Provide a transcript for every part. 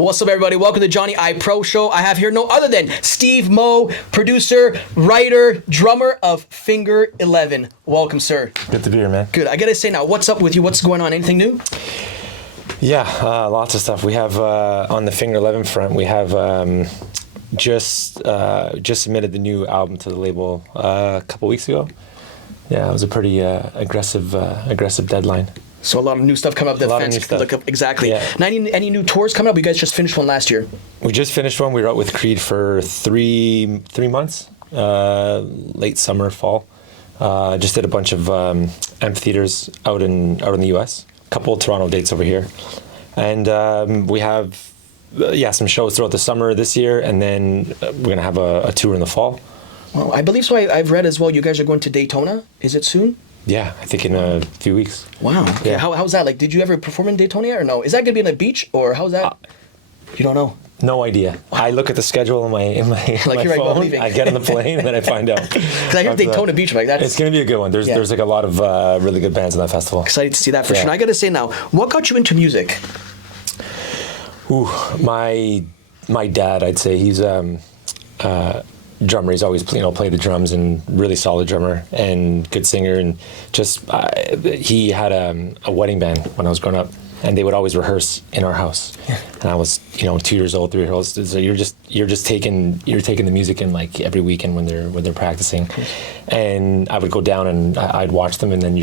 What's up, everybody? Welcome to Johnny I Pro Show. I have here no other than Steve Mo, producer, writer, drummer of Finger 11. Welcome, sir. Good to be here, man. Good. I gotta say now, what's up with you? What's going on? Anything new? Yeah, lots of stuff. We have on the Finger 11 front. We have just submitted the new album to the label a couple weeks ago. Yeah, it was a pretty aggressive deadline. So a lot of new stuff coming up. The fans can look up exactly. Yeah. Now, any new tours coming up? You guys just finished one last year. We just finished one. We were out with Creed for three months, late summer, fall. Just did a bunch of amphitheaters out in the U.S. A couple of Toronto dates over here, and we have some shows throughout the summer this year, and then we're gonna have a tour in the fall. Well, I believe so. I've read as well. You guys are going to Daytona. Is it soon? Yeah, I think in a few weeks. Wow. Okay. Yeah. How's that? Like, did you ever perform in Daytona yet or no? Is that gonna be on the beach or how's that? You don't know. No idea. Wow. I look at the schedule in my like my phone. I get on the plane and then I find out. Because I hear Daytona Beach, like that. It's gonna be a good one. There's like a lot of really good bands in that festival. Excited to see that for sure. And I gotta say now, what got you into music? Ooh, my dad. I'd say he's drummer. He's always played the drums and really solid drummer and good singer, and just he had a wedding band when I was growing up, and they would always rehearse in our house. And I was 2 years old, 3 years old. So you're just taking the music in like every weekend when they're practicing, and I would go down and I'd watch them, and then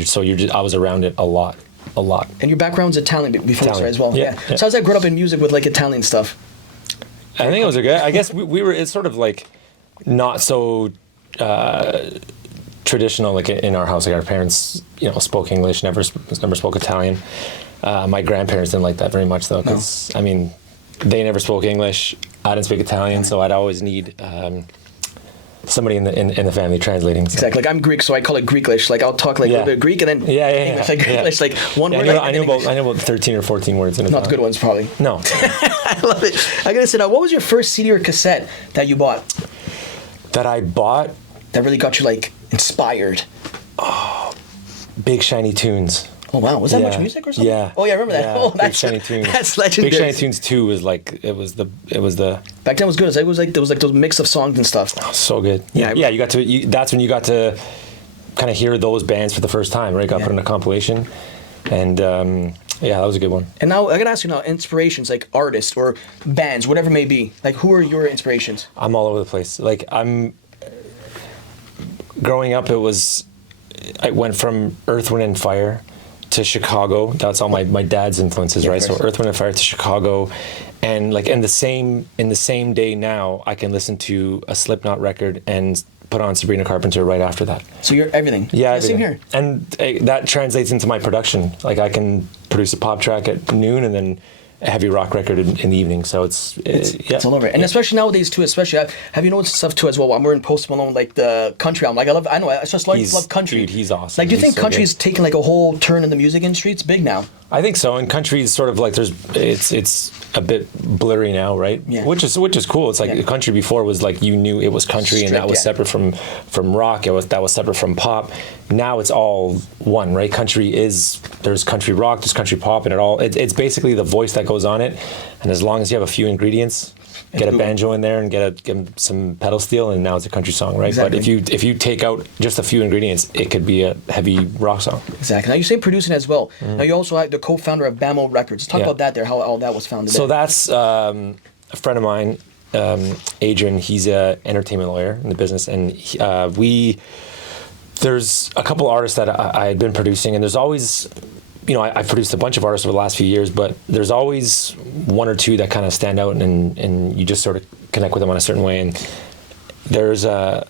I was around it a lot. And your background's Italian before this, right, as well. Yeah. So how's that growing up in music with like Italian stuff? I think it was okay. I guess we were. It's sort of like not so traditional like in our house. Like our parents, spoke English, never spoke Italian. My grandparents didn't like that very much though, because I mean, they never spoke English. I didn't speak Italian, so I'd always need somebody in the family translating. So. Exactly. Like I'm Greek, so I call it Greeklish. Like I'll talk like a little bit of Greek and then English, like Greeklish, like one word. I knew about 13 or 14 words. Not the good ones, probably. No. I love it. I gotta say now, what was your first CD or cassette that you bought? That I bought? That really got you like inspired. Oh, Big Shiny Tunes. Oh wow, was that much music or something? Yeah. Oh yeah, I remember that. Yeah. Oh, Big Shiny Tunes. That's legendary. Big Shiny Tunes 2 was like it was the. Back then it was good. It was like there was like those mix of songs and stuff. Oh, so good. Yeah. Yeah, you got to. That's when you got to kind of hear those bands for the first time, right? Got put in a compilation, and that was a good one. And now I gotta ask you now, inspirations like artists or bands, whatever it may be. Like who are your inspirations? I'm all over the place. Like growing up, I went from Earth, Wind and Fire to Chicago. That's all my dad's influences, right? So Earth, Wind and Fire to Chicago, and like in the same day now, I can listen to a Slipknot record and put on Sabrina Carpenter right after that. So you're everything. Yeah, Same everything. here. And that translates into my production. Like I can produce a pop track at noon and then a heavy rock record in the evening. So it's all over. And especially nowadays too. Especially have you noticed stuff too as well? I'm wearing Post Malone, like the country album. Like I just love country. Dude, he's awesome. Like, do you think so country's taking like a whole turn in the music industry? It's big now. I think so. And country is sort of like it's a bit blurry now, right? Yeah. Which is cool. It's like country before was like you knew it was country and that was separate from rock. That was separate from pop. Now it's all one, right? There's country rock, there's country pop, and it's basically the voice that goes on it. And as long as you have a few ingredients, get a banjo in there and get some pedal steel, and now it's a country song, right? Exactly. But if you take out just a few ingredients, it could be a heavy rock song. Exactly. Now you say producing as well. Now you also have the co-founder of Bamo Records. Talk about that there, how all that was founded. So that's a friend of mine, Adrian. He's an entertainment lawyer in the business, and there's a couple artists that I had been producing, and there's always, I've produced a bunch of artists over the last few years, but there's always one or two that kind of stand out, and you just sort of connect with them on a certain way. And there's an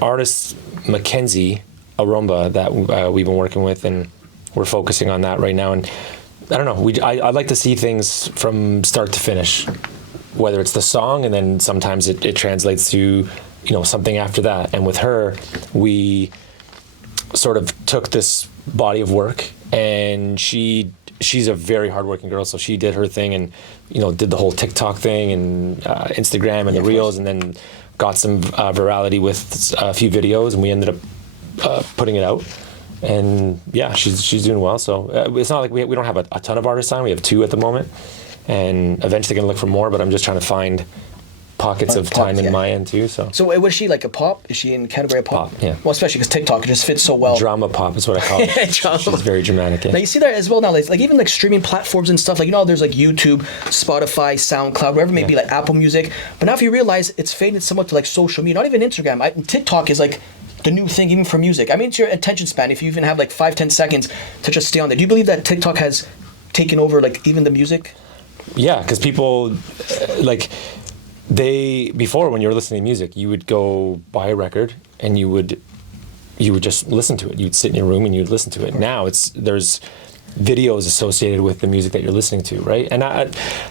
artist, Mackenzie Aromba, that we've been working with, and we're focusing on that right now. And I don't know, I like to see things from start to finish, whether it's the song, and then sometimes it translates to something after that. And with her, we sort of took this body of work, and she's a very hardworking girl, so she did her thing and did the whole TikTok thing and Instagram and the reels, and then got some virality with a few videos, and we ended up putting it out. And yeah, she's doing well. So it's not like we don't have a ton of artists on. We have 2 at the moment, and eventually going to look for more. But I'm just trying to find pockets of time in my end too. So was she like a pop? Is she in category of pop? Pop, yeah. Well, especially because TikTok just fits so well. Drama pop is what I call it. She's very dramatic. Yeah. Now you see that as well now, like even like streaming platforms and stuff. Like there's like YouTube, Spotify, SoundCloud, wherever it may be, like Apple Music. But now if you realize it's faded somewhat to like social media, not even Instagram. TikTok is like the new thing even for music. I mean, it's your attention span. If you even have like 5-10 seconds to just stay on there. Do you believe that TikTok has taken over like even the music? Yeah, because people before when you were listening to music, you would go buy a record and you would just listen to it. You'd sit in your room and you'd listen to it. Now there's videos associated with the music that you're listening to, right? And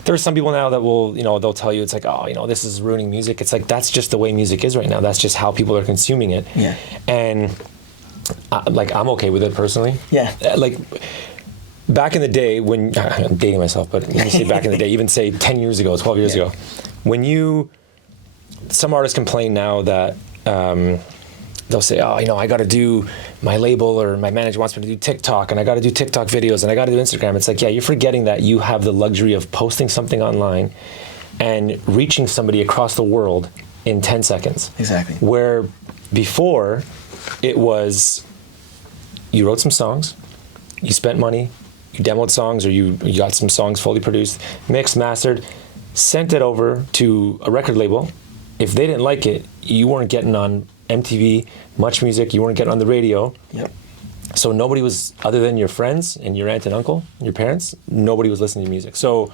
there's some people now that will, they'll tell you it's like, oh, this is ruining music. It's like that's just the way music is right now. That's just how people are consuming it. Yeah. And I'm okay with it personally. Yeah. Like back in the day when I'm dating myself, but when you say back in the day, even say 10 years ago, 12 years ago. Some artists complain now that they'll say, I got to do my label or my manager wants me to do TikTok and I got to do TikTok videos and I got to do Instagram. It's like, yeah, you're forgetting that you have the luxury of posting something online and reaching somebody across the world in 10 seconds. Exactly. Where before it was you wrote some songs, you spent money, you demoed songs or you got some songs fully produced, mixed, mastered, sent it over to a record label. If they didn't like it, you weren't getting on MTV, Much Music, you weren't getting on the radio. Yep. So nobody was, other than your friends and your aunt and uncle, your parents, nobody was listening to music. So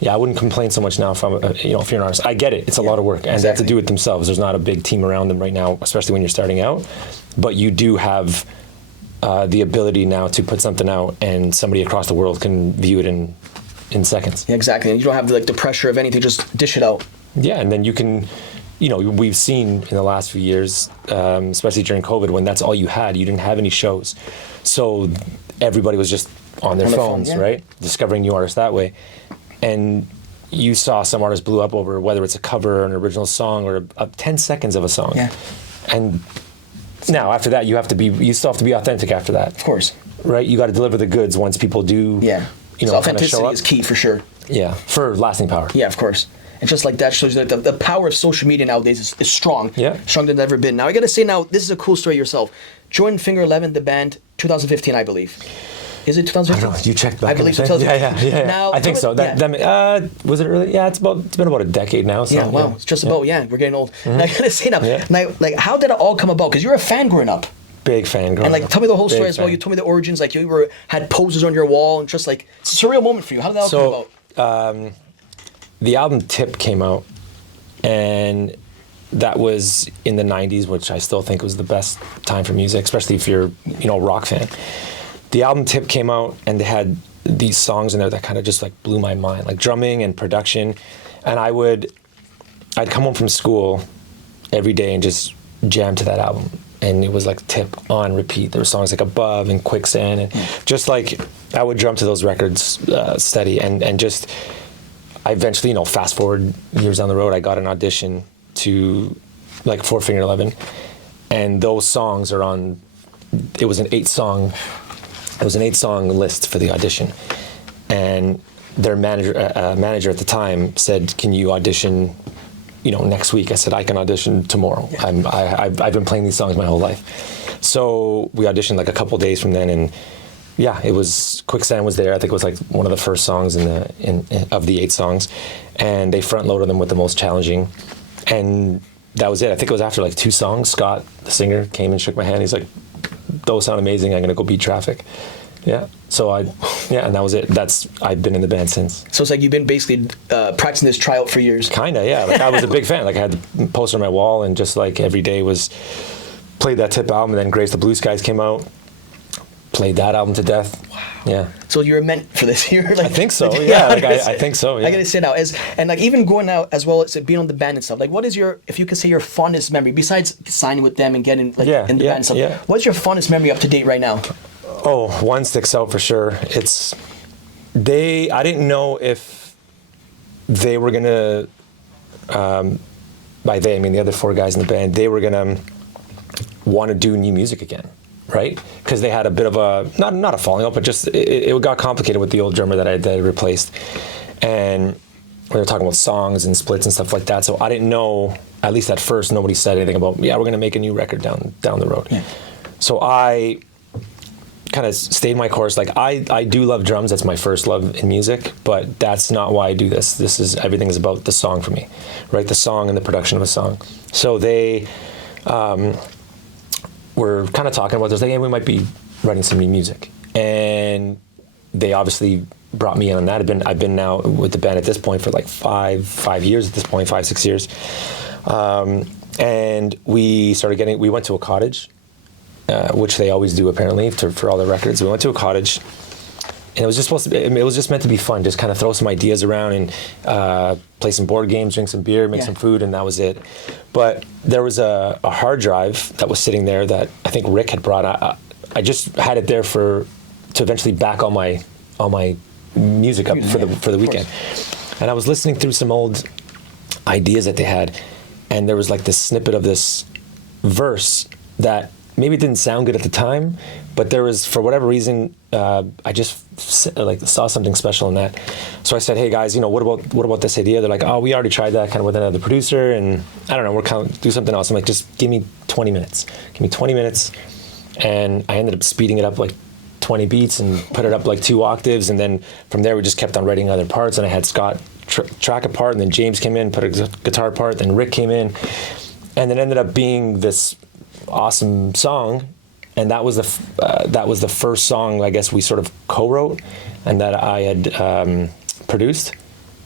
yeah, I wouldn't complain so much now if if you're an artist. I get it, it's a lot of work and they have to do it themselves. There's not a big team around them right now, especially when you're starting out. But you do have the ability now to put something out and somebody across the world can view it in seconds. Yeah, exactly. And you don't have the pressure of anything, just dish it out. Yeah, and then you can, we've seen in the last few years, especially during COVID, when that's all you had, you didn't have any shows. So everybody was just on their phones, right? Discovering new artists that way. And you saw some artists blew up over whether it's a cover or an original song or 10 seconds of a song. Yeah. And now after that, you still have to be authentic after that. Of course. Right? You got to deliver the goods once people do. Yeah. So authenticity is key for sure. Yeah, for lasting power. Yeah, of course. And just like that shows you that the power of social media nowadays is strong. Yeah. Stronger than it's ever been. Now, I got to say now, this is a cool story yourself. Joined Finger 11, the band, 2015, I believe. Is it 2015? I don't know. You checked back. I believe so. Yeah. Now, I think so. Was it early? Yeah, it's been about a decade now. So, yeah, wow. It's just about, we're getting old. Mm-hmm. Now, I got to say now, like, how did it all come about? Because you're a fan growing up. Big fan growing up. And tell me the whole story as well. You told me the origins, like you had poses on your wall and just like, it's a surreal moment for you. How did that all come about? The album Tip came out and that was in the 90s, which I still think was the best time for music, especially if you're, a rock fan. The album Tip came out and they had these songs in there that kind of just like blew my mind, like drumming and production. And I'd come home from school every day and just jam to that album. And it was like Tip on repeat. There were songs like Above and Quicksand. And just like I would drum to those records steady. And just, I eventually, fast forward years down the road, I got an audition to like for Finger 11. And those songs are on, it was an 8-song list for the audition. And their manager at the time said, can you audition next week? I said, I can audition tomorrow. Yeah. I've been playing these songs my whole life. So we auditioned like a couple days from then, and it was Quicksand was there. I think it was like one of the first songs of the 8 songs, and they front loaded them with the most challenging, and that was it. I think it was after like 2 songs. Scott, the singer, came and shook my hand. He's like, "Those sound amazing. I'm gonna go beat Traffic." Yeah. So and that was it. I've been in the band since. So it's like you've been basically practicing this tryout for years. Kinda, yeah. Like I was a big fan. Like I had the poster on my wall, and just like every day played that Tip album, and then Grace the Blue Skies came out. Played that album to death. Wow. Yeah. So you were meant for this. I think so. Yeah. I think so. Yeah. I gotta say now, and like even going out as well as being on the band and stuff. Like, what is if you could say your fondest memory besides signing with them and getting in the band and stuff? Yeah. What's your fondest memory up to date right now? Oh, one sticks out for sure. I didn't know if they were gonna, by they I mean the other 4 guys in the band, they were gonna want to do new music again, right? Because they had a bit of a, not a falling out, but just it got complicated with the old drummer that I replaced. and we were talking about songs and splits and stuff like that. So I didn't know, at least at first, nobody said anything about, yeah, we're going to make a new record down the road. Yeah. So I kind of stayed my course. Like I do love drums. That's my first love in music, but that's not why I do this. Everything is about the song for me, right? The song and the production of a song. So they were kind of talking about this. Like, hey, we might be writing some new music, and they obviously brought me in on that. I've been now with the band at this point for like 5 years at this point, 5-6 years. And we went to a cottage, which they always do apparently for all their records. We went to a cottage, and it was just meant to be fun, just kind of throw some ideas around and play some board games, drink some beer, make some food, and that was it. But there was a hard drive that was sitting there that I think Rick had brought. I just had it there to eventually back all my music up for the weekend. And I was listening through some old ideas that they had, and there was like this snippet of this verse that maybe it didn't sound good at the time, but there was, for whatever reason, I just saw something special in that. So I said, hey guys, what about this idea? They're like, oh, we already tried that kind of with another producer, and I don't know, we're kind of do something else. I'm like, just give me 20 minutes. Give me 20 minutes. And I ended up speeding it up like 20 beats and put it up like 2 octaves, and then from there we just kept on writing other parts, and I had Scott track a part, and then James came in, put a guitar part, then Rick came in, and it ended up being this awesome song. And that was the first song, I guess, we sort of co-wrote and that I had produced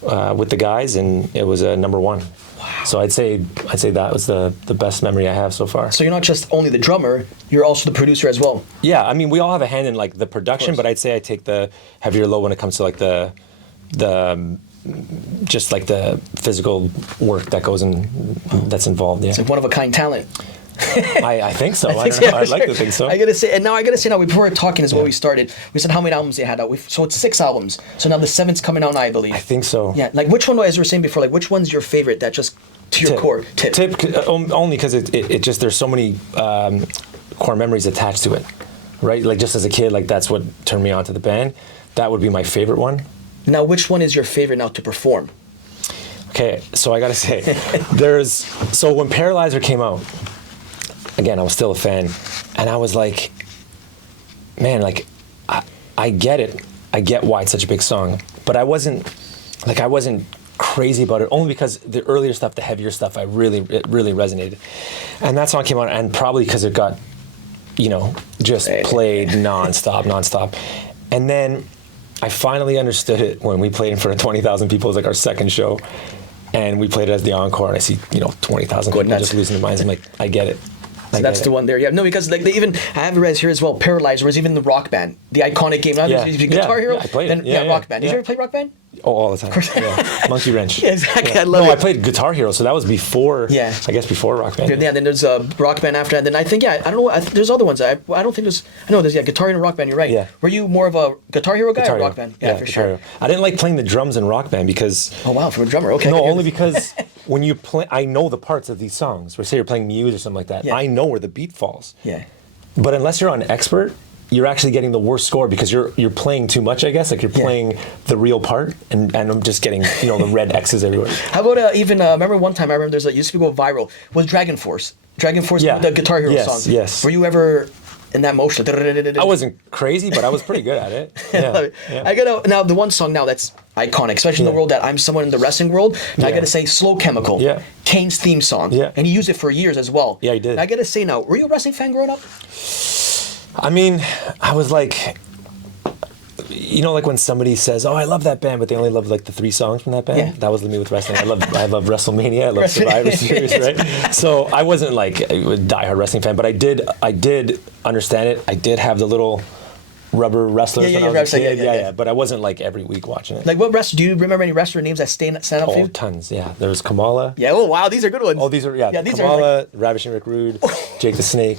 with the guys, and it was a number 1. Wow. So I'd say that was the best memory I have so far. So you're not just only the drummer, you're also the producer as well. Yeah, I mean, we all have a hand in like the production, but I'd say I take the heavier load when it comes to like the just like the physical work that goes in, that's involved. Yeah. It's like one-of-a-kind talent. I think so. I'd like to think so. I gotta say now, before we were talking as well, we started, we said how many albums they had out. So it's 6 albums. So now the 7th's coming out now, I believe. I think so. Yeah, like which one, as we were saying before, like which one's your favorite that just to your core? Tip. Only because it just, there's so many core memories attached to it, right? Like just as a kid, like that's what turned me on to the band. That would be my favorite one. Now, which one is your favorite now to perform? Okay, so I gotta say, so when Paralyzer came out, again, I was still a fan, and I was like, man, like, I get it. I get why it's such a big song, but I wasn't crazy about it, only because the earlier stuff, the heavier stuff, it really resonated. And that song came out, and probably because it got, just played nonstop. And then I finally understood it when we played in front of 20,000 people. It was like our second show, and we played it as the encore, and I see, 20,000 people just losing their minds. I'm like, I get it. So that's the one there. Yeah, no, because like I have it right here as well. Paralyzer was even the Rock Band, the iconic game. Now there's Guitar Hero. Yeah, I played it. Then Rock Band. Did you ever play Rock Band? Oh, all the time. Yeah. Monkey Wrench. Yeah, exactly. Yeah. I love it. I played Guitar Hero, so that was before. Yeah. I guess before Rock Band. Yeah. Then there's Rock Band after that. Then I think I don't know. There's other ones. I don't think there's. I know there's Guitar Hero and Rock Band. You're right. Yeah. Were you more of a Guitar Hero guy or Rock Band? Yeah, for sure. Hero. I didn't like playing the drums in Rock Band because. Oh wow, from a drummer. Okay. No, only because when you play, I know the parts of these songs. Where say you're playing Muse or something like that. Yeah. I know where the beat falls. Yeah. But unless you're on expert, you're actually getting the worst score because you're playing too much, I guess. Like you're playing the real part, and I'm just getting the red X's everywhere. How about remember one time? I remember there's used to go viral was Dragon Force. Dragon Force, the Guitar Hero song. Yes. Were you ever in that motion? I wasn't crazy, but I was pretty good at it. Yeah. Love it. Yeah. I gotta now the one song now that's iconic, especially in the world that I'm someone in the wrestling world. I gotta say, Slow Chemical. Yeah. Kane's theme song. Yeah. And he used it for years as well. Yeah, he did. And I gotta say now, were you a wrestling fan growing up? I mean, I was like, like when somebody says, "Oh, I love that band," but they only love like the 3 songs from that band. Yeah. That was me with wrestling. I love WrestleMania. I love Survivor Series, right? So I wasn't like a diehard wrestling fan, but I did understand it. I did have the little rubber wrestlers when I was a kid. Yeah. But I wasn't like every week watching it. Like what wrestler? Do you remember any wrestler names that stand out for you? Oh, tons. Yeah, there was Kamala. Yeah. Oh wow, these are good ones. Oh, these are these Kamala, Ravishing Rick Rude, Jake the Snake.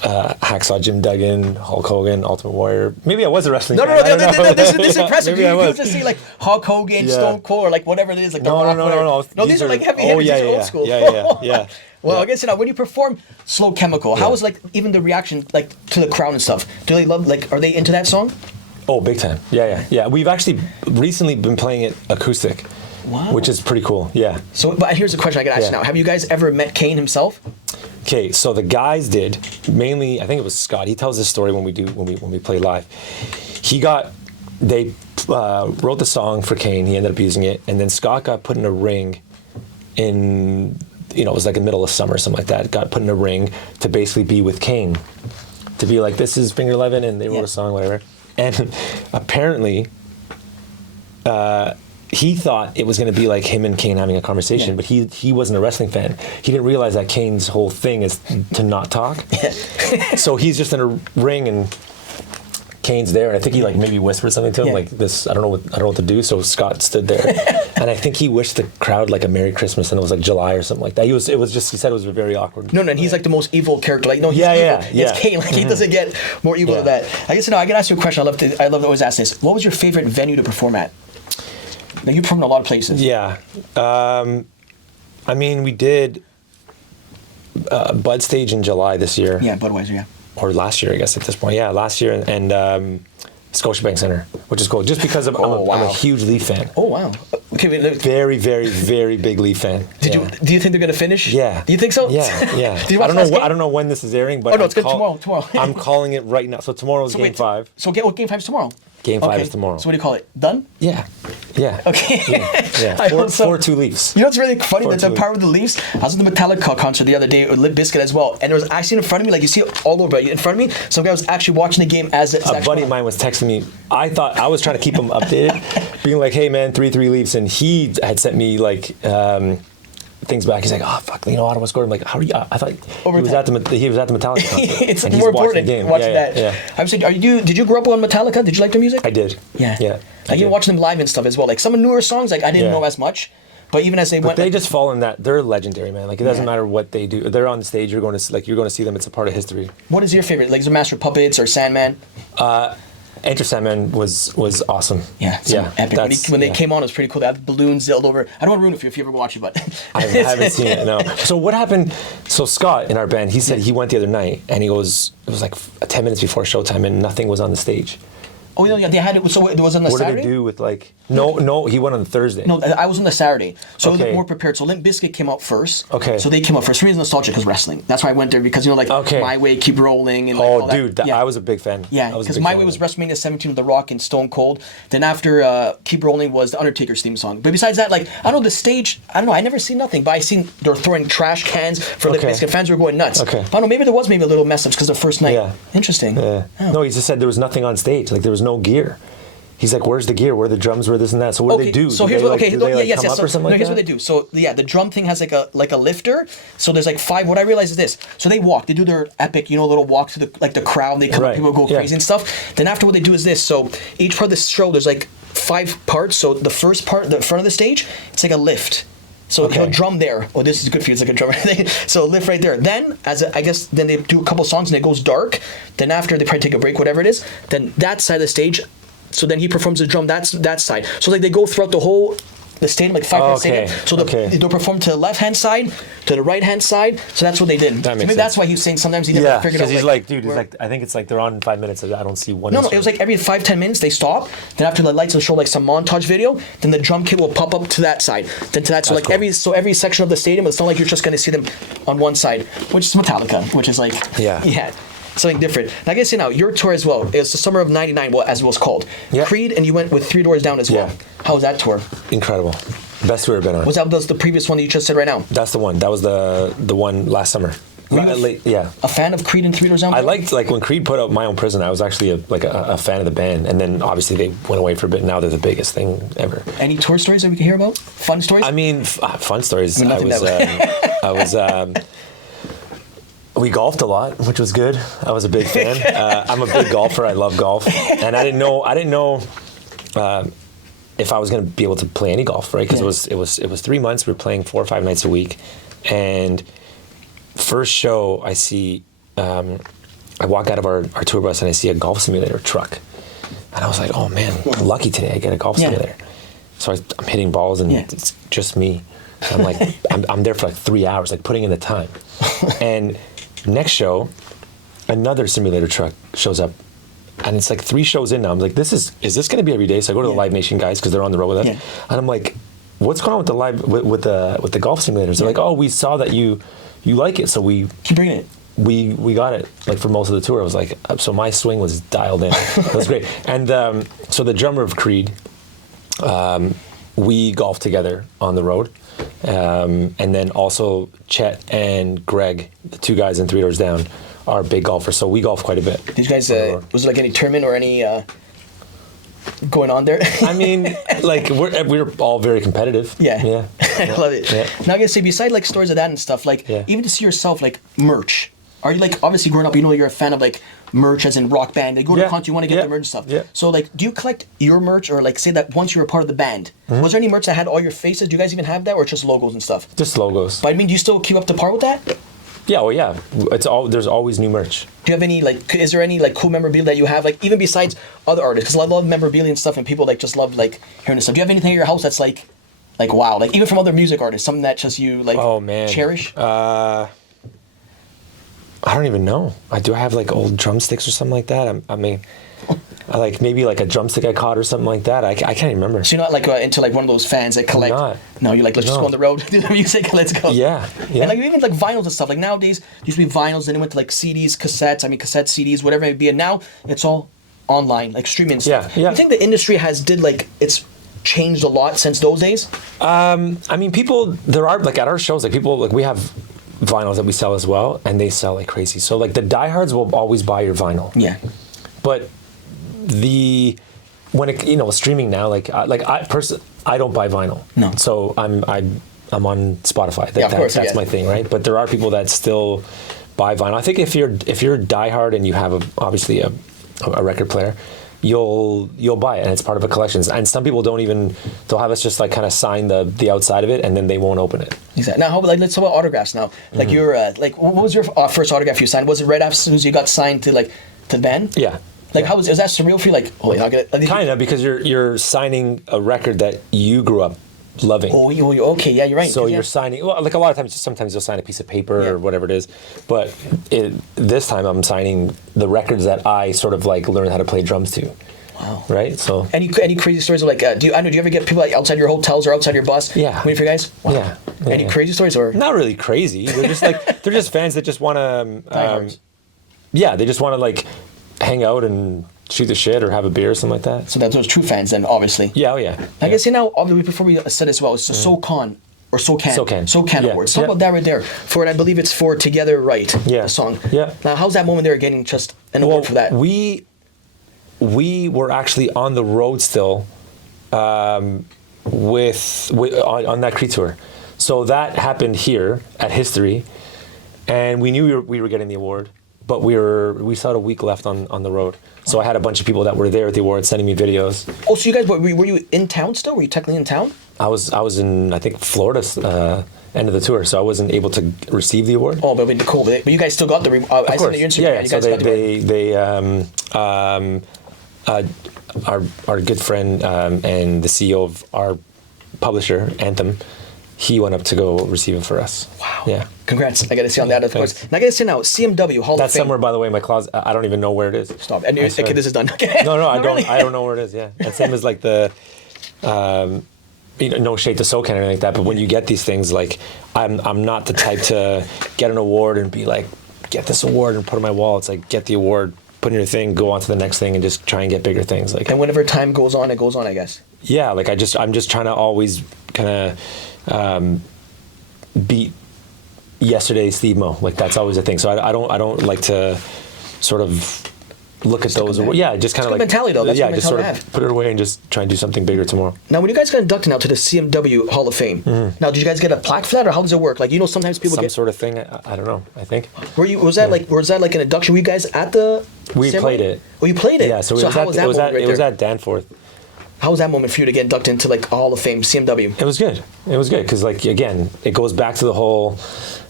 Hacksaw Jim Duggan, Hulk Hogan, Ultimate Warrior. Maybe I was a wrestling fan. No, this is impressive. Maybe you just see like Hulk Hogan, Stone Cold, or like whatever it is, like No. No, these are like heavy. These are old school. Yeah. Well, I guess when you perform Slow Chemical, how was like even the reaction like to the crowd and stuff? Do they love are they into that song? Oh, big time. Yeah. We've actually recently been playing it acoustic, Wow. which is pretty cool. Yeah. So, but here's a question I got to ask you now. Have you guys ever met Kane himself? Okay, so the guys did mainly. I think it was Scott. He tells this story when we play live. They wrote the song for Kane. He ended up using it, and then Scott got put in a ring. It was like in the middle of summer, something like that. Got put in a ring to basically be with Kane, to be like, this is Finger 11, and they wrote a song, whatever. And apparently, he thought it was going to be like him and Kane having a conversation, but he wasn't a wrestling fan. He didn't realize that Kane's whole thing is to not talk. So he's just in a ring and Kane's there, and I think he like maybe whispered something to him like this. I don't know what to do. So Scott stood there, and I think he wished the crowd like a Merry Christmas, and it was like July or something like that. He said it was very awkward. No, and he's like the most evil character. Like, no, he's evil. It's Kane. Like, he doesn't get more evil than that. I guess I can ask you a question. I love to always ask this. What was your favorite venue to perform at? Like, you performed in a lot of places. Yeah, I mean, we did Bud Stage in July this year. Yeah, Budweiser. Yeah. Or last year, I guess, at this point. Yeah, last year, and Scotiabank Center, which is cool, just because I'm a huge Leaf fan. Oh, wow. Okay, very, very, very big Leaf fan. Do you think they're going to finish? Yeah. Do you think so? Yeah. Did you watch I don't know when this is airing, but it's good tomorrow. I'm calling it right now. So tomorrow's Game 5. So Game 5 is tomorrow? Game 5 is tomorrow. So what do you call it? Done? Yeah. Okay. Yeah. 4-2 Leafs. You know what's really funny? The power of the Leafs. I was at the Metallica concert the other day with Limp Bizkit as well, and there was actually in front of me, like you see it all over in front of me, some guy was actually watching the game as it's a buddy of mine was texting me. I thought I was trying to keep him updated, being like, "Hey man, 3-3 Leafs," and he had sent me like things back. He's like, "Oh fuck, Ottawa scored." I'm like, "How are you?" I thought he was at the Metallica concert. It's and more he's important the game. watching that. Yeah. I'm saying, did you grow up on Metallica? Did you like their music? I did. Yeah. Like you watching them live and stuff as well. Like some of newer songs, like I didn't know as much. But even as they went, they just fall in that. They're legendary, man. Like it doesn't matter what they do. They're on the stage. You're going to see them. It's a part of history. What is your favorite? Like is it Master of Puppets or Sandman? Enter Sandman was awesome. Yeah, epic. When they came on, it was pretty cool. They had balloons sailed over. I don't want to ruin it for you if you ever watch it, but I haven't seen it. No. So what happened? So Scott in our band, he said he went the other night, and he goes. It was like 10 minutes before showtime, and nothing was on the stage. Oh yeah, they had it. So it was on the Saturday. What did they do with like? No, he went on the Thursday. No, I was on the Saturday, so they were more prepared. So Limp Bizkit came out first. Okay. So they came out first. For me, it's nostalgic because wrestling. That's why I went there because My Way, Keep Rolling, and all that. I was a big fan. Yeah, because My Way was WrestleMania 17 with The Rock and Stone Cold. Then after Keep Rolling was the Undertaker's theme song. But besides that, like I don't know the stage. I don't know. I never seen nothing, but I seen they were throwing trash cans for Limp Bizkit. Fans were going nuts. Okay. I don't know. Maybe there was a little mess ups because the first night. Yeah. Interesting. Yeah. Oh. No, he just said there was nothing on stage. Like there was no gear. He's like, "Where's the gear? Where are the drums? Where this and that?" So what do they do? So here's what. Here's what they do. So the drum thing has like a lifter. So there's like 5. What I realize is this. So they walk. They do their epic, little walk to the crowd. And they come up, people go crazy and stuff. Then after what they do is this. So each part of the show, there's like 5 parts. So the first part, the front of the stage, it's like a lift. So he'll drum there. Oh, this is good for you. It's like a drummer thing. So lift right there. Then, then they do a couple songs and it goes dark. Then after they probably take a break, whatever it is. Then that side of the stage. So then he performs the drum. That's that side. So like they go throughout the stadium, like 5 minutes stadium. So they'll perform to the left hand side, to the right hand side. So that's what they did. That makes sense. That's why he's saying sometimes he never figured out. Because he's like, dude, he's like, I think it's like they're on 5 minutes. I don't see one. No, it was like every 5-10 minutes they stop. Then after the lights will show like some montage video. Then the drum kit will pop up to that side. Then to that. So like every section of the stadium, it's not like you're just going to see them on one side, which is Metallica, which is like something different. And I guess your tour as well. It's the summer of '99, as it was called. Yeah. Creed, and you went with 3 Doors Down as well. How was that tour? Incredible. Best tour I've been on. Was that the previous one that you just said right now? That's the one. That was the one last summer. A fan of Creed and 3 Doors Down? I liked when Creed put out My Own Prison. I was actually a fan of the band, and then obviously they went away for a bit. Now they're the biggest thing ever. Any tour stories that we can hear about? Fun stories? I mean, fun stories. We golfed a lot, which was good. I was a big fan. I'm a big golfer. I love golf, and I didn't know if I was going to be able to play any golf, right? Because it was 3 months. We were playing 4 or 5 nights a week, and first show I see, I walk out of our tour bus and I see a golf simulator truck, and I was like, oh man, I'm lucky today. I get a golf simulator. So I'm hitting balls and it's just me. I'm like, I'm there for like 3 hours, like putting in the time, and next show, another simulator truck shows up and it's like 3 shows in now. I'm like, is this going to be every day? So I go to the Live Nation guys because they're on the road with us, and I'm like, what's going on with the live with the golf simulators? They're like, oh, we saw that you like it, so we keep bringing it. We got it like for most of the tour. I was like, so my swing was dialed in. It was great. And so the drummer of Creed, we golfed together on the road. And then also Chet and Greg, the 2 guys in Three Doors Down, are big golfers. So we golf quite a bit. Did you guys, was it like any tournament or any going on there? I mean, like we're all very competitive. Yeah. I love it. Yeah. Now I gotta say, beside like stories of that and stuff, like even to see yourself like merch. Are you like, obviously growing up, you know you're a fan of like merch as in Rock Band. They go to a concert, you want to get the merch and stuff. Yeah. So like, do you collect your merch, or like say that once you were part of the band, was there any merch that had all your faces? Do you guys even have that, or just logos and stuff? Just logos. But I mean, do you still keep up to par with that? Yeah, well, yeah. There's always new merch. Do you have any like? Is there any like cool memorabilia that you have, like even besides other artists? Because I love memorabilia and stuff, and people like just love like hearing this stuff. Do you have anything in your house that's like wow, like even from other music artists, something that just you like cherish? I don't even know. I have like old drumsticks or something like that. I mean, I like maybe like a drumstick I caught or something like that. I can't even remember. So you're not like into like one of those fans that collect? I'm not. No, you're like, let's just go on the road, do the music, let's go. Yeah. And like even like vinyls and stuff. Like nowadays, it used to be vinyls, then it went to like CDs, cassettes. I mean, cassette CDs, whatever it may be. And now it's all online, like streaming stuff. Yeah. You think the industry it's changed a lot since those days? I mean, there are like at our shows, like people, like we have vinyls that we sell as well, and they sell like crazy. So like the diehards will always buy your vinyl. Yeah. But when it streaming now, like I personally, I don't buy vinyl. No. So I'm on Spotify. Of course, that's my thing, right? But there are people that still buy vinyl. I think if you're a diehard and you have obviously a record player, you'll buy it, and it's part of a collection. And some people they'll have us just like kind of sign the outside of it, and then they won't open it. Exactly. Now, let's talk about autographs now. Like you're like, what was your first autograph you signed? Was it right after you got signed to the band? Yeah. Like how was that surreal for you? Like, oh, you're not gonna kind of, because you're signing a record that you grew up loving. Oh, okay, yeah, you're right. So you're signing, well, like a lot of times, sometimes you'll sign a piece of paper or whatever it is, but this time I'm signing the records that I sort of like learned how to play drums to. Wow. Right? So any crazy stories of like, do you ever get people like outside your hotels or outside your bus? Yeah. Waiting for you guys? Wow. Yeah. Any crazy stories or? Not really crazy. They're just like, they're just fans that just want to, they just want to like hang out and shoot the shit or have a beer or something like that. So that's those true fans then, obviously. Yeah, oh yeah. I guess before we said this, it's the SoCon or SoCan Awards. Talk about that right there. I believe it's for Together Right, the song. Yeah. Now, how's that moment there getting just an award for that? We were actually on the road still with on that Creed tour. So that happened here at History, and we knew we were getting the award, but we still had a week left on the road. So I had a bunch of people that were there at the award sending me videos. Oh, so you guys, were you in town still? Were you technically in town? I was in, I think, Florida end of the tour, so I wasn't able to receive the award. Oh, but cool. But you guys still got the of course. Your Instagram. Yeah. You So got our good friend and the CEO of our publisher, Anthem, he went up to go receive it for us. Wow. Yeah. Congrats. I got to see on that, of course. And I got to see now, CMW, Hall of Fame. That's somewhere, by the way, in my closet. I don't even know where it is. Stop. And okay, this is done. Okay. No, I don't. Really? I don't know where it is. Yeah. And same as like the, no shade to SoCan or anything like that. But when you get these things, like I'm not the type to get an award and be like, get this award and put it on my wall. It's like, get the award, put in your thing, go on to the next thing, and just try and get bigger things. Like. And whenever time goes on, it goes on, I guess. Yeah. Like I'm just trying to always kind of beat yesterday's Steve Mo. Like that's always a thing. So I don't like to sort of look at those. Yeah, just kind of like mentality though. That's just sort of put it away and just try and do something bigger tomorrow. Now, when you guys got inducted now to the CMW Hall of Fame, now did you guys get a plaque for that, or how does it work? Like sometimes people some get sort of thing. I don't know. I think. Was that like an induction? Were you guys at the? We ceremony? played it. Oh, you played it. Yeah. So how was that moment right it was there? at Danforth. How was that moment for you to get inducted into like Hall of Fame, CMW? It was good. It was good because like again, it goes back to the whole.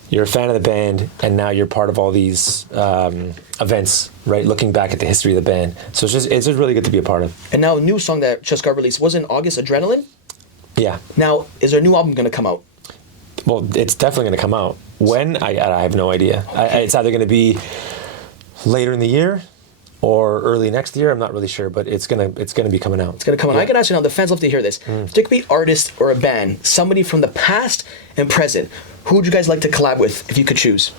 You're a fan of the band, and now you're part of all these events, right? Looking back at the history of the band, so it's just really good to be a part of. And now a new song that just got released was in August, Adrenaline. Yeah. Now, is there a new album going to come out? Well, it's definitely going to come out. When I have no idea. Okay. It's either going to be later in the year, or early next year. I'm not really sure, but it's gonna be coming out. It's gonna come on. I can ask you now. The fans love to hear this. If there could be artist or a band, somebody from the past and present, who would you guys like to collab with if you could choose?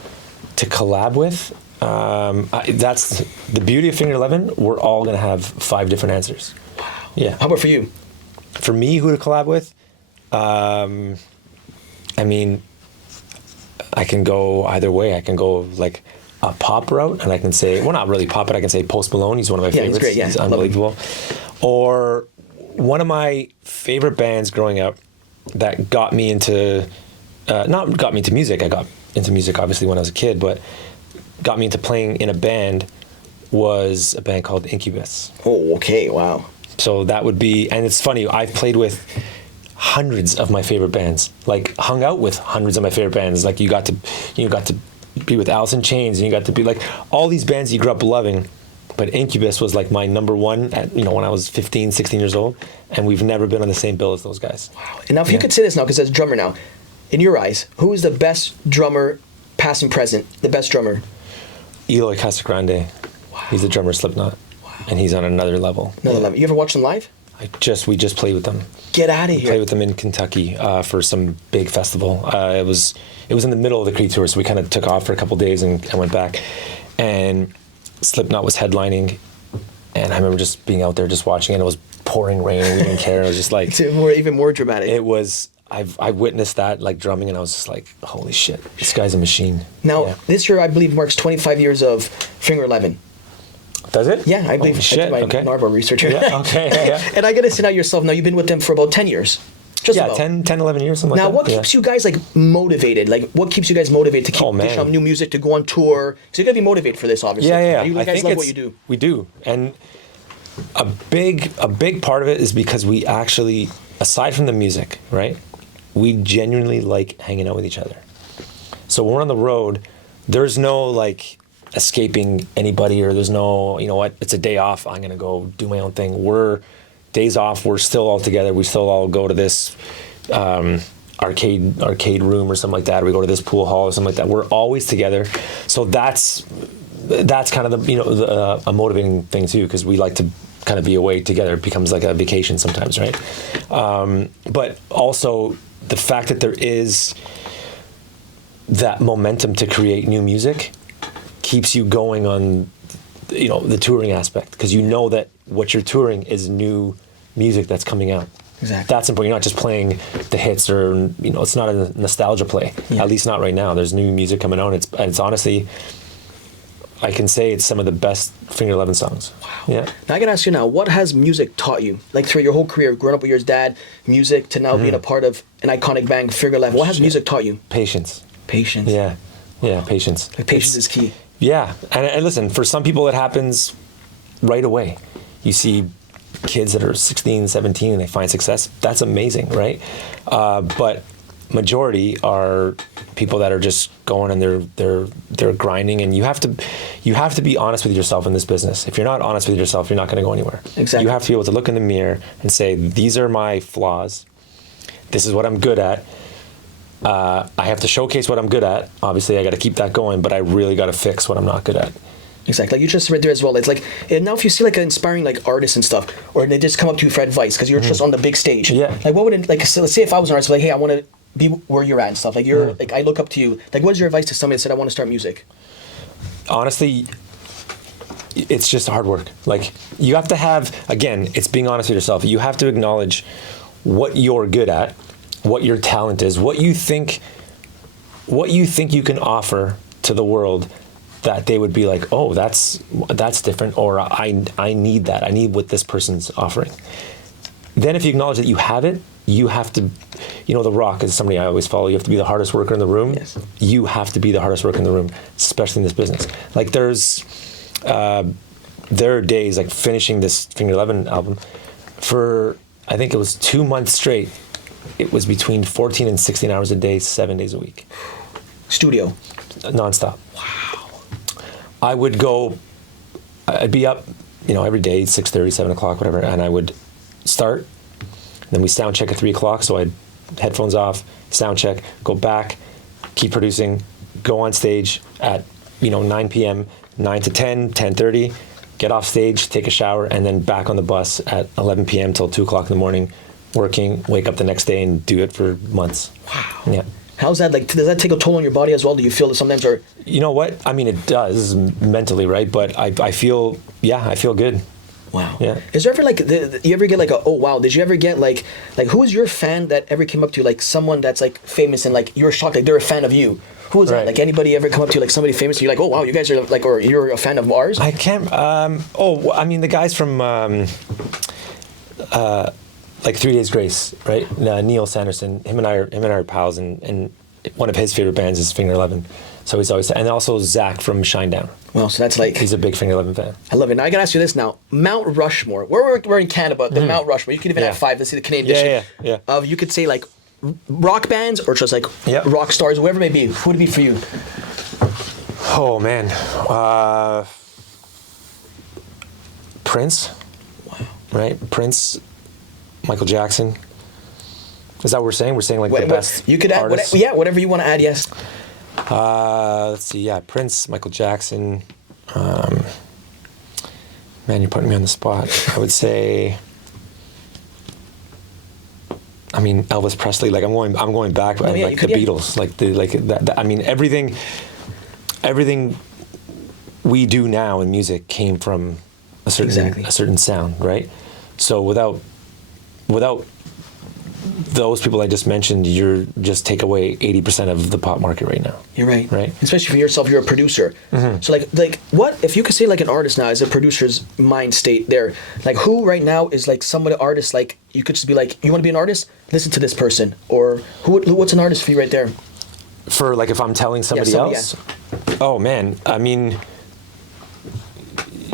To collab with, that's the beauty of Finger 11. We're all gonna have 5 different answers. Wow. Yeah. How about for you? For me, who to collab with? I mean, I can go either way. I can go like a pop route, and I can say, well, not really pop, but I can say Post Malone. He's one of my favorites. He's great. Yeah, he's unbelievable. Or one of my favorite bands growing up that got me into, not got me into music. I got into music obviously when I was a kid, but got me into playing in a band was a band called Incubus. Oh, okay. Wow. So that would be, and it's funny, I've played with hundreds of my favorite bands, like hung out with hundreds of my favorite bands. Like you got to be with Alice in Chains, and you got to be like all these bands you grew up loving. But Incubus was like my number one at, when I was 15, 16 years old, and we've never been on the same bill as those guys. Wow. And now if you could say this now, because as a drummer now, in your eyes, who is the best drummer, past and present, the best drummer? Eloy Casagrande. Wow. He's the drummer of Slipknot. Wow. And he's on another level. Another level. You ever watch them live? We just played with them. Get out of here. Played with them in Kentucky for some big festival. It was in the middle of the Creed tour, so we kind of took off for a couple days and went back. And Slipknot was headlining, and I remember just being out there just watching it. It was pouring rain, and we didn't care. It was just like it's even more dramatic. It was. I witnessed that like drumming, and I was just like, holy shit, this guy's a machine. Now this year I believe marks 25 years of Finger 11. Does it? Yeah, I believe. Oh, shit. I did my Okay. Narbo research here. Yeah, okay. Yeah. And I got to say now yourself. Now you've been with them for about 10 years. Just yeah, about. 10, 11 years, something now, like that. what keeps you guys like motivated? Like, what keeps you guys motivated to keep pushing out new music, to go on tour? So you got to be motivated for this, obviously. Yeah. You guys love what you do. We do, and a big part of it is because we actually, aside from the music, right? We genuinely like hanging out with each other. So when we're on the road, there's no like escaping anybody, or there's no, you know what, it's a day off, I'm gonna go do my own thing. We're days off, we're still all together, we still all go to this arcade room or something like that, or we go to this pool hall or something like that. We're always together. So that's kind of the a motivating thing too, because we like to kind of be away together. It becomes like a vacation sometimes, right? But also the fact that there is that momentum to create new music keeps you going on, the touring aspect, because you know that what you're touring is new music that's coming out. Exactly. That's important. You're not just playing the hits, or it's not a nostalgia play. Yeah. At least not right now. There's new music coming out. It's honestly, I can say it's some of the best Finger 11 songs. Wow. Yeah. Now I can ask you now, what has music taught you? Like through your whole career, growing up with your dad, music, to now being a part of an iconic band, Finger 11. What has music taught you? Patience. Patience. Yeah. Yeah, patience. Like patience is key. Yeah. And listen, for some people it happens right away. You see kids that are 16, 17 and they find success. That's amazing, right? But majority are people that are just going and they're grinding, and you have to be honest with yourself in this business. If you're not honest with yourself, you're not going to go anywhere. Exactly. You have to be able to look in the mirror and say, these are my flaws. This is what I'm good at. I have to showcase what I'm good at. Obviously, I got to keep that going, but I really got to fix what I'm not good at. Exactly. Like you just read there as well. It's like, and now if you see like an inspiring like artists and stuff, or they just come up to you for advice because you're just on the big stage. Yeah. Like what would it, like, so let's say if I was an artist, like, hey, I want to be where you're at and stuff. Like you're like, I look up to you. Like, what is your advice to somebody that said I want to start music? Honestly, it's just hard work. Like you have to have, again, it's being honest with yourself. You have to acknowledge what you're good at, what your talent is, what you think you can offer to the world, that they would be like, oh, that's different, or I need that. I need what this person's offering. Then if you acknowledge that you have it, you have to, The Rock is somebody I always follow. You have to be the hardest worker in the room. Yes. You have to be the hardest worker in the room, especially in this business. Like there are days like finishing this Finger 11 album for, I think it was 2 months straight. It was between 14 and 16 hours a day, 7 days a week. Studio. Nonstop. Wow. I'd be up, every day, 6:30, 7 o'clock, whatever, and I would start, then we sound check at 3 o'clock, so I'd headphones off, sound check, go back, keep producing, go on stage at, 9 p.m., 9 to 10, 10:30, get off stage, take a shower, and then back on the bus at 11 p.m. till 2 o'clock in the morning, working, wake up the next day and do it for months. Wow. Yeah. How's that like? Does that take a toll on your body as well? Do you feel that sometimes, or You know what? I mean, it does mentally, right? But I feel good. wow? Yeah. Is there ever like you ever get like a oh wow? Did you ever get like who is your fan that ever came up to you, like someone that's like famous and like you were shocked like they're a fan of you? Who was that? Right. Like anybody ever come up to you, like somebody famous and you're like oh wow, you guys are like, or you're a fan of ours? I can't. I mean, the guys from like 3 Days Grace, right? Neil Sanderson. Him and I are pals, and one of his favorite bands is Finger 11. So he's always, and also Zach from Shinedown. Well, so that's like He's a big Finger 11 fan. I love it. Now I gotta ask you this now. Mount Rushmore. We're in Canada, the Mount Rushmore. You could even Yeah. have 5. Let's see the Canadian edition. Yeah. Of you could say like rock bands or just like Yeah. rock stars, whoever it may be. Who would it be for you? Oh man, Prince. Wow. Right? Prince, Michael Jackson. Is that what we're saying? We're saying like the best you could add artists? whatever you want to add. Yes. Let's see. Yeah, Prince, Michael Jackson. Man, you're putting me on the spot. I would say. I mean, Elvis Presley. Like I'm going back. yeah, like the Beatles. Like that. I mean, everything we do now in music came from a certain sound, right? So without those people I just mentioned, you're just take away 80% of the pop market right now. You're right. Right. Especially for yourself, you're a producer. Mm-hmm. So like what if you could say like an artist now as a producer's mind state there? Like who right now is like some of the artists like you could just be like, you want to be an artist? Listen to this person. Or what's an artist for you right there? For like if I'm telling somebody else? Yeah. Oh man, I mean,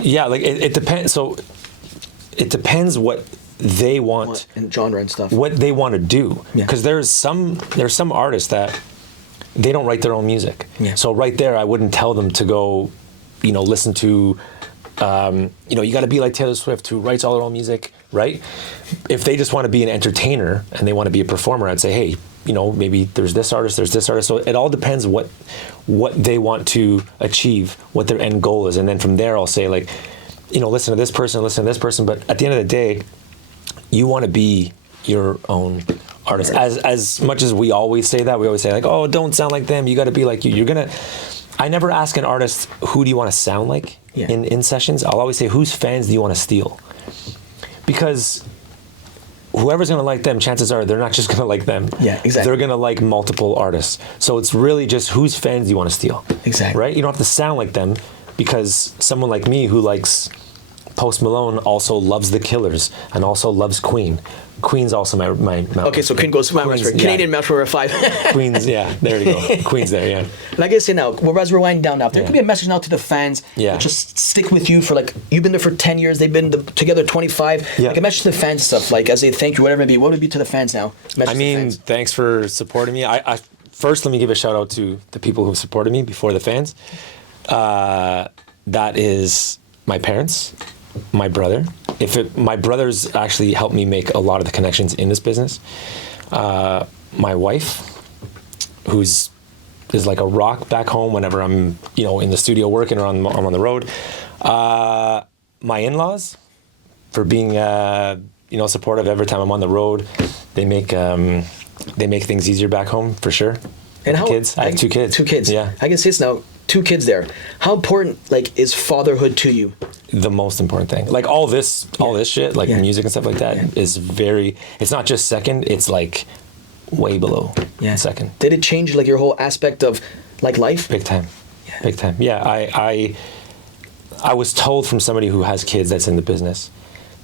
yeah, like it depends. So it depends what they want and genre and stuff. What they want to do. Yeah. Because there's some artists that they don't write their own music. Yeah. So right there, I wouldn't tell them to go, listen to, you got to be like Taylor Swift who writes all their own music, right? If they just want to be an entertainer and they want to be a performer, I'd say, hey, maybe there's this artist. So it all depends what they want to achieve, what their end goal is. And then from there, I'll say like, listen to this person. But at the end of the day, you want to be your own artist. As much as we always say that, we always say like, oh, don't sound like them. You got to be like you. I never ask an artist, who do you want to sound like in sessions? I'll always say, whose fans do you want to steal? Because whoever's going to like them, chances are they're not just going to like them. Yeah, exactly. They're going to like multiple artists. So it's really just whose fans do you want to steal? Exactly. Right? You don't have to sound like them, because someone like me who likes Post Malone also loves The Killers and also loves Queen. Queen's also my Mount Okay, so Queen goes to Mount Rushmore. Canadian Mount Rushmore 5. Queen's, yeah, there you go. Queen's there, yeah. Like I say now, as we're winding down now, there could be a message now to the fans that just stick with you for like, you've been there for 10 years, they've been together 25. Yeah. Like a message to the fans stuff, like as they thank you, whatever it be, what would it be to the fans now? Thanks for supporting me. I first, let me give a shout out to the people who supported me before the fans. That is my parents, my brother. My brother's actually helped me make a lot of the connections in this business. My wife, who's is like a rock back home whenever I'm, in the studio working or I'm on the road. My in-laws, for being, supportive every time I'm on the road. They make things easier back home for sure. And how kids? I have 2 kids. 2 kids. Yeah. I can say this now. 2 kids there. How important is fatherhood to you? The most important thing. Like all this shit, like music and stuff like that, is very. It's not just second. It's like way below second. Did it change like your whole aspect of like life? Big time. Yeah. Big time. Yeah. I was told from somebody who has kids that's in the business,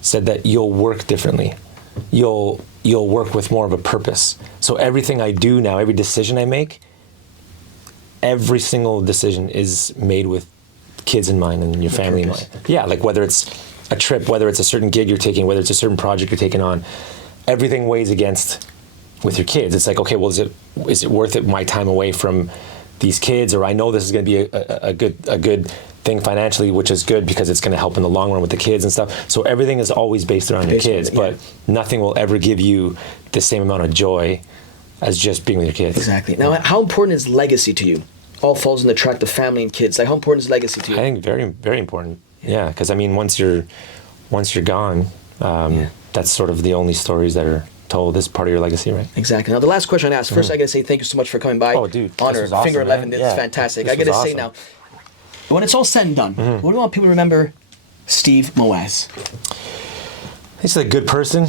said that you'll work differently. You'll work with more of a purpose. So everything I do now, every decision I make, every single decision is made with kids in mind and your family in mind. Yeah, like whether it's a trip, whether it's a certain gig you're taking, whether it's a certain project you're taking on, everything weighs against with your kids. It's like, okay, well, is it worth it, my time away from these kids? Or I know this is going to be a good thing financially, which is good because it's going to help in the long run with the kids and stuff. So everything is always based around your kids, but nothing will ever give you the same amount of joy as just being with your kids. Exactly. Now, how important is legacy to you? All falls in the track of family and kids. Like, how important is legacy to you? I think very, very important. Yeah, because I mean, once you're gone, that's sort of the only stories that are told. This is part of your legacy, right? Exactly. Now, the last question I asked. First, I gotta say thank you so much for coming by. Oh, dude, honor. this was awesome, Finger 11. man. This is Yeah. fantastic. This I gotta was say awesome. now, when it's all said and done, what do you want people to remember Steve Moaz? He's a good person,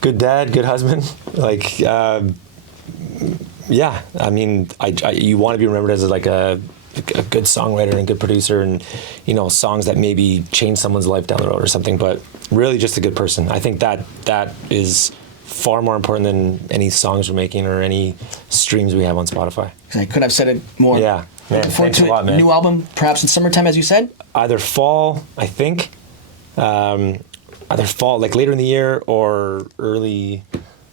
good dad, good husband. Like, yeah, I mean, you want to be remembered as like a good songwriter and good producer, and songs that maybe change someone's life down the road or something. But really, just a good person. I think that is far more important than any songs we're making or any streams we have on Spotify. I couldn't have said it more. Yeah, man. Looking forward Thanks to a lot, man. new album, perhaps in summertime, as you said. Either fall, I think. Either fall, like later in the year, or early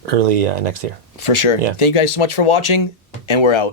next year. For sure. Yeah. Thank you guys so much for watching, and we're out.